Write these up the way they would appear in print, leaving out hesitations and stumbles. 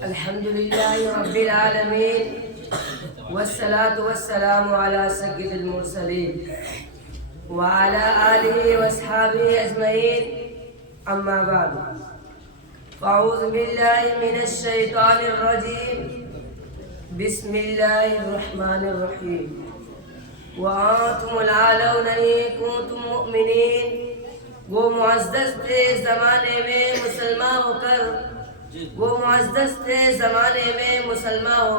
الحمدللہ رب العالمین والصلاة والسلام علی سید المرسلین وعلی آلہ واصحابہ اجمعین اما بعد فاعوذ باللہ من الشیطان الرجیم بسم اللہ الرحمن الرحیم وَأَنْتُمُ الْعَالَوْنَ إِن كُنتُم مُؤْمِنِينَ وہ معزز تھے زمانے میں مسلمان ہو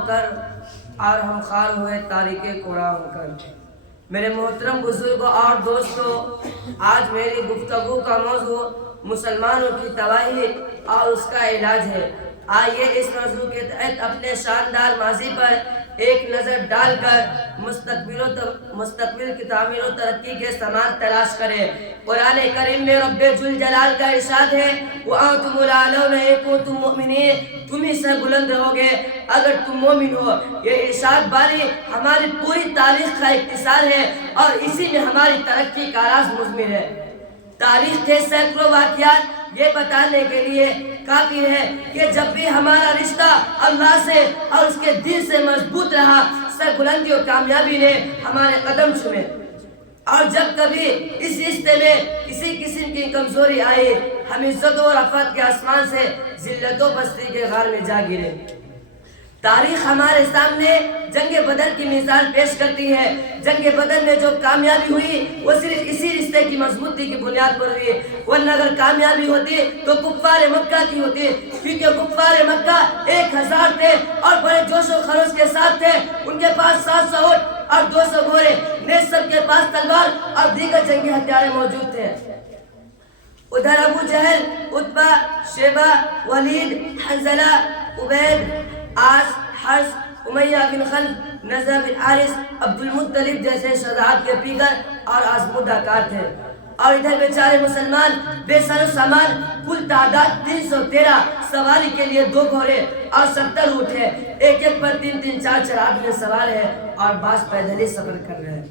کر اور ہم خوار ہوئے تاریک قرآن ہو کر۔ میرے محترم بزرگوں اور دوستوں، آج میری گفتگو کا موضوع مسلمانوں کی تباہی اور اس کا علاج ہے۔ آئیے اس موضوع کے تحت اپنے شاندار ماضی پر ایک نظر ڈال کر مستقبل کی تعمیر و ترقی کے ثمار تلاش کریں۔ قرآن کریم میں رب ذوالجلال کا ارشاد ہے وَأَنْتُمُ الْأَعْلَوْنَ إِن كُنتُم مُؤْمِنِينَ، تم ہی سے بلند رہوگے اگر تم مومن ہو۔ یہ ارشاد باری ہماری پوری تاریخ کا اختصار ہے اور اسی میں ہماری ترقی کا راز مضمر ہے۔ تاریخ کے سینکڑوں واقعات یہ بتانے کے لیے کافی ہے کہ جب بھی ہمارا رشتہ اللہ سے اور اس کے دین سے مضبوط رہا، سربلندی اور کامیابی نے ہمارے قدم چومے، اور جب کبھی اس رشتے میں کسی قسم کی کمزوری آئی، ہم عزت و رفعت کے آسمان سے ذلت و پستی کے غار میں جا گرے۔ تاریخ ہمارے سامنے جنگ بدر کی مثال پیش کرتی ہے۔ جنگ بدر میں جو کامیابی ہوئی وہ صرف اسی رشتے کی مضبوطی کی بنیاد پر ہوئی، ورنہ اگر کامیابی ہوتی تو کفار مکہ کی ہوتی، کیونکہ کفار مکہ 1000 تھے اور بڑے جوش و خروش کے ساتھ تھے۔ ان کے پاس 700 اونٹ اور 200 گھوڑے، نیز سب کے پاس تلوار اور دیگر جنگی ہتھیار موجود تھے۔ ادھر ابو جہل، عتبہ، شیبہ، ولید، حنظلہ، عبید، آس، حرس، امیہ بن خلف، نضر بن حارث، عبد المطلب جیسے شجاعت کے پیکر اور آزمودہ کار تھے، اور ادھر بیچارے مسلمان بے سر و سامان، کل تعداد 313، سواری کے لیے 2 گھوڑے اور 70 اونٹ ہیں، ایک پر 3 4 آدمی سوار ہیں اور بعض پیدل ہی سفر کر رہے ہیں۔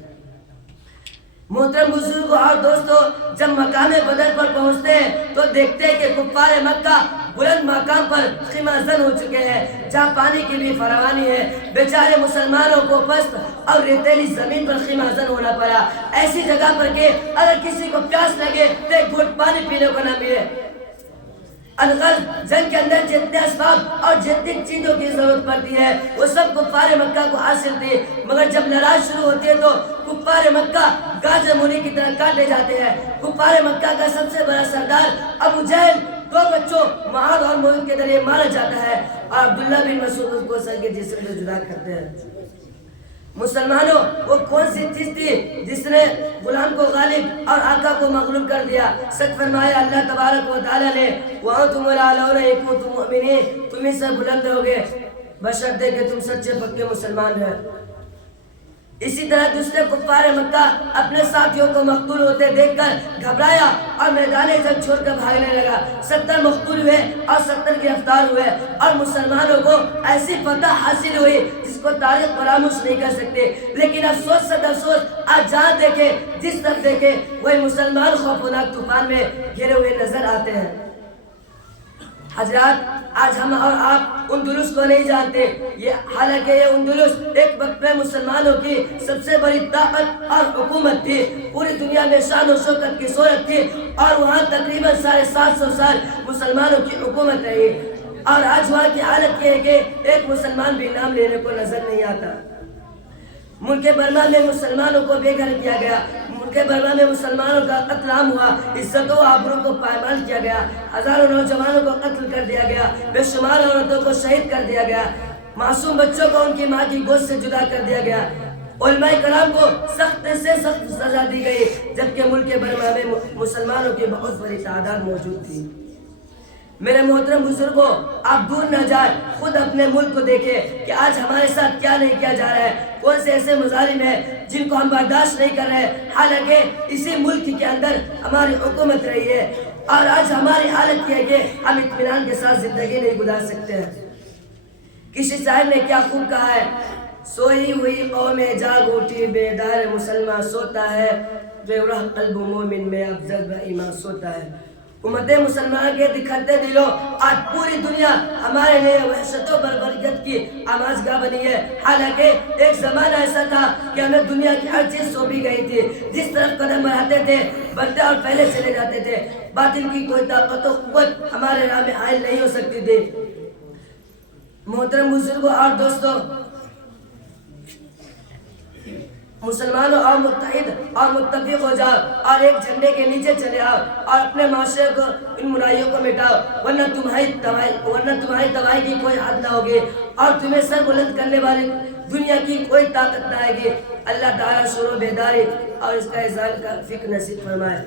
محترم بزرگوں اور دوستوں، جب مقام بدر پر پہنچتے ہیں تو دیکھتے ہیں کہ کفار مکہ بلند مقام پر خیمہ زن ہو چکے ہیں، جہاں پانی کی بھی فراوانی ہے۔ بیچارے مسلمانوں کو پست اور ریتیلی زمین پر خیمہ زن ہونا پڑا، ایسی جگہ پر کہ اگر کسی کو پیاس لگے تو ایک گھونٹ پانی پینے کو نہ ملے۔ الغرض جنگ کے اندر جتنے اسباب اور جتنی چیزوں کی ضرورت پڑتی ہے وہ سب کفار مکہ کو حاصل تھی، مگر جب لڑائی شروع ہوتی ہے تو کفار مکہ گاجر مولی کی طرح کاٹے جاتے ہیں۔ کفار مکہ کا سب سے بڑا سردار ابو جہل 2 بچوں معاذ اور معین کے ذریعے مارا جاتا ہے، اور عبداللہ بن مسعود اس کو سر کے جسم سے جدا کرتے ہیں۔ مسلمانوں، وہ کون سی چیز تھی جس نے غلام کو غالب اور آقا کو مغلوب کر دیا؟ سچ فرمایا اللہ تبارک و تعالیٰ نے وَأَنْتُمُ الْأَعْلَوْنَ إِن كُنتُم مُؤْمِنِينَ، تم ہی سے بلند ہوگے بشرطے کہ تم سچے پکے مسلمان ہیں۔ اسی طرح دوسرے کفار مکہ اپنے ساتھیوں کو مقتول ہوتے دیکھ کر گھبرایا اور میدان جنگ چھوڑ کر بھاگنے لگا۔ 70 مقتول ہوئے اور 70 گرفتار ہوئے، اور مسلمانوں کو ایسی فتح حاصل ہوئی جس کو تاریخ فراموش نہیں کر سکتے۔ لیکن افسوس سے افسوس، آج جہاں دیکھے جس طرف دیکھے وہی مسلمان خوفناک طوفان میں گھرے ہوئے نظر آتے ہیں۔ حضرات، آج ہم اور آپ اندلس کو نہیں جانتے، حالانکہ یہ اندلس ایک وقت میں مسلمانوں کی سب سے بڑی طاقت اور حکومت تھی، پوری دنیا میں شان و شوکت کی صورت تھی، اور وہاں تقریباً 750 سال مسلمانوں کی حکومت رہی، اور آج وہاں کی حالت یہ ہے کہ ایک مسلمان بھی نام لینے کو نظر نہیں آتا۔ ملک برما میں مسلمانوں کو بے گھر کیا گیا، ملک برما میں مسلمانوں کا قتل عام ہوا، عزت و آبرو کو پائمال کیا گیا، ہزاروں نوجوانوں کو قتل کر دیا گیا، بے شمار عورتوں کو شہید کر دیا گیا، معصوم بچوں کو ان کی ماں کی گود سے جدا کر دیا گیا، علماء کرام کو سخت سے سخت سزا دی گئی، جبکہ ملک برما میں مسلمانوں کی بہت بڑی تعداد موجود تھی۔ میرے محترم بزرگوں، آپ دور نہ جائیں، خود اپنے ملک کو دیکھیں کہ آج ہمارے ساتھ کیا نہیں کیا جا رہا ہے، کون سے ایسے مظالم ہیں جن کو ہم برداشت نہیں کر رہے، حالانکہ اسی ملک کے اندر ہماری حکومت رہی ہے، اور آج ہماری حالت یہ ہے کہ ہم اطمینان کے ساتھ زندگی نہیں گزار سکتے ہیں۔ کسی شاعر نے کیا خوب کہا ہے، سوئی ہوئی قوم جاگ اٹھی، بیدار مسلمان سوتا ہے، بے رہ قلب مومن میں افضل و ایمان سوتا ہے۔ امت مسلمان کے دکھتے دلوں آج پوری دنیا ہمارے لیے وحشت و بربریت کی آماجگاہ بنی ہے، حالانکہ ایک زمانہ ایسا تھا کہ ہمیں دنیا کی ہر چیز سونپی گئی تھی، جس طرف قدم بڑھاتے تھے بڑھتے اور پہلے چلے جاتے تھے، باطل کی کوئی طاقت و قوت ہمارے راہ میں حائل نہیں ہو سکتی تھی۔ محترم بزرگوں اور دوستوں، مسلمانوں اور متحد اور متفق ہو جاؤ اور ایک جھنڈے کے نیچے چلے آؤ اور اپنے معاشرے کو ان برائیوں کو مٹاؤ، ورنہ تمہاری تباہی کی کوئی حد نہ ہوگی اور تمہیں سر بلند کرنے والی دنیا کی کوئی طاقت نہ آئے گی۔ اللہ تعالیٰ شعور و بیداری اور اس کا اظہار کا فکر نصیب فرمائے۔